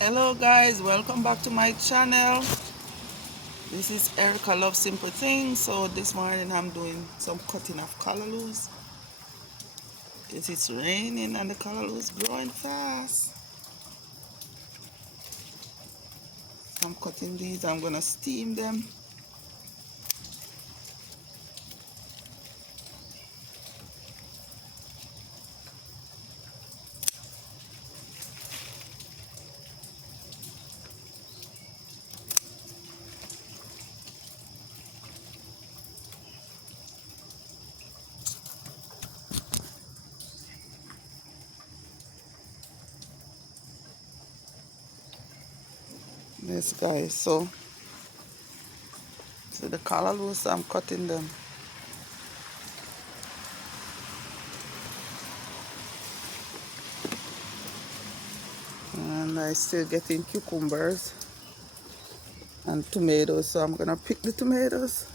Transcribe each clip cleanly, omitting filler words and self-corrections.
Hello guys, welcome back to my channel. This is Erica Love Simple Things. So this morning I'm doing some cutting of callaloos. It's raining and the callaloo growing fast. I'm cutting these. I'm gonna steam them. Yes guys, so the callaloos, I'm cutting them. And I still getting cucumbers and tomatoes, so I'm gonna pick the tomatoes.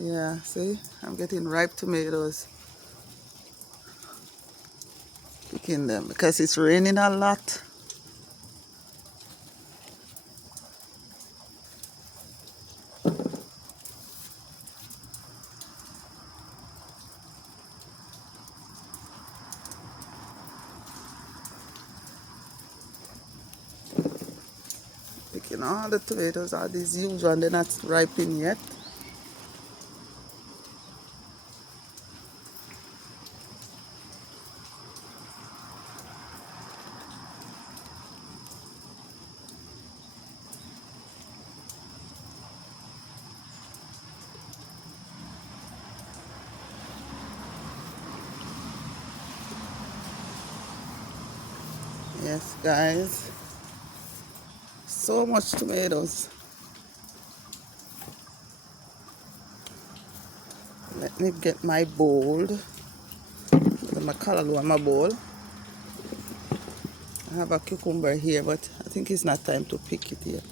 Yeah, see, I'm getting ripe tomatoes. Picking them because it's raining a lot. Picking all the tomatoes, all these huge ones, they're not ripened yet. Yes, guys. So much tomatoes. Let me get my bowl. Put my callaloo on my bowl. I have a cucumber here, but I think it's not time to pick it yet.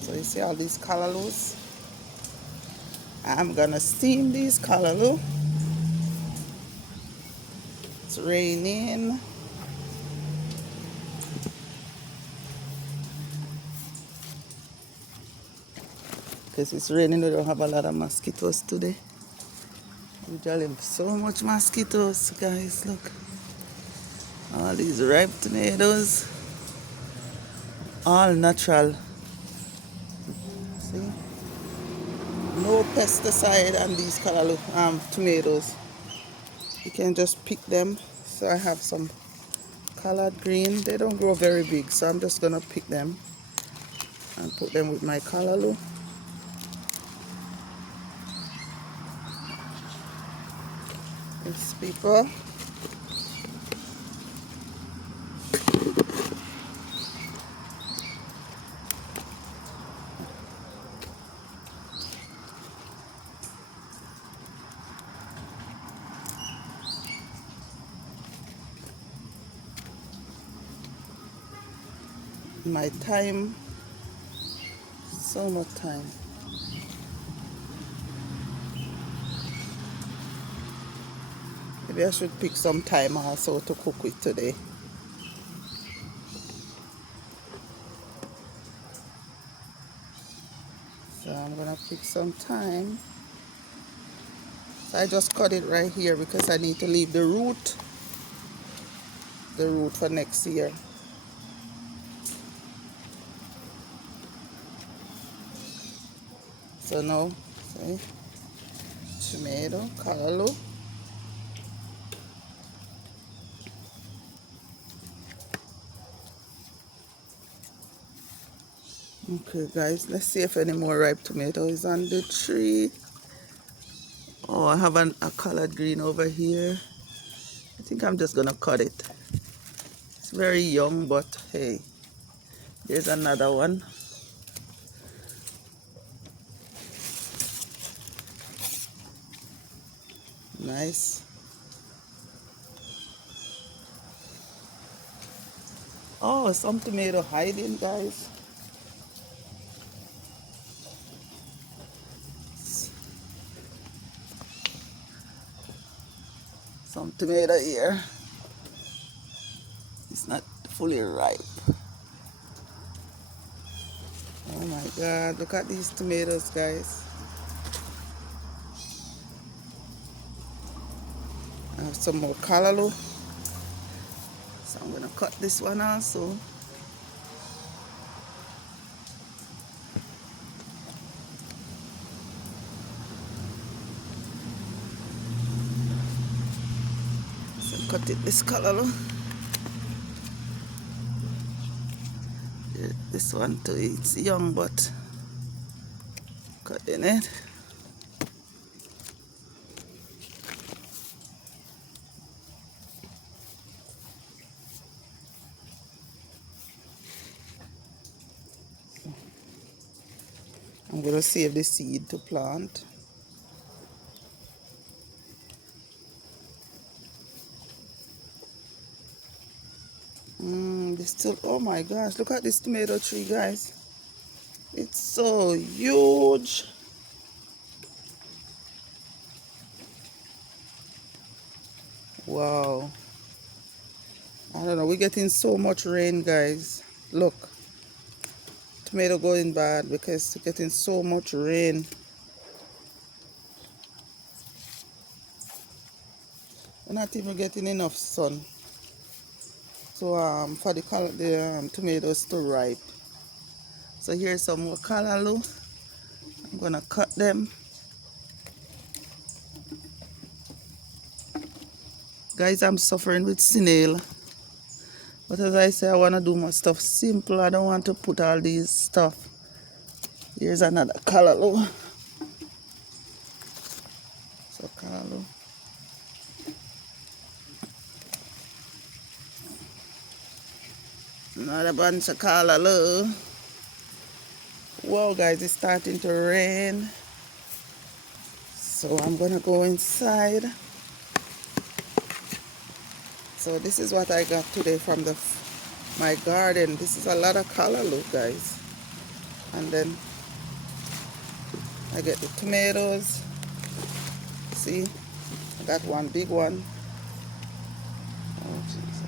So you see all these callaloos? I'm gonna steam these callaloo. It's raining. Because it's raining, we don't have a lot of mosquitoes today. Usually so much mosquitoes, guys, look. All these ripe tomatoes. All natural. See? No pesticide on these callaloo tomatoes. You can just pick them. So I have some collard green. They don't grow very big, so I'm just gonna pick them and put them with my callaloo. Yes, people. My time, so much time. Maybe I should pick some time also to cook with today. So I'm gonna pick some time. So I just cut it right here because I need to leave the root for next year. So now, see, tomato, callaloo. Okay guys, let's see if any more ripe tomato is on the tree. Oh, I have a collard green over here. I think I'm just gonna cut it. It's very young, but hey, there's another one. Nice. Oh, some tomato hiding, guys. Some tomato here. It's not fully ripe. Oh my God, look at these tomatoes, guys. I have some more callaloo. So I'm gonna cut this one also. So cut it this callaloo. This one too, it's young but cutting it. I'm gonna save the seed to plant. This still, oh my gosh, look at this tomato tree, guys. It's so huge. Wow. I don't know, we're getting so much rain, guys. Look, tomato going bad because we're getting so much rain. We're not even getting enough sun. So for the tomatoes to ripe. So here's some more callaloo. I'm gonna cut them. Guys, I'm suffering with snail. But as I say, I wanna do my stuff simple. I don't want to put all these stuff. Here's another callaloo. So callaloo. Another bunch of callaloo. Wow, guys, it's starting to rain. So I'm gonna go inside. So this is what I got today from my garden. This is a lot of callaloo, guys. And then I get the tomatoes. See, I got one big one. Oh, Jesus.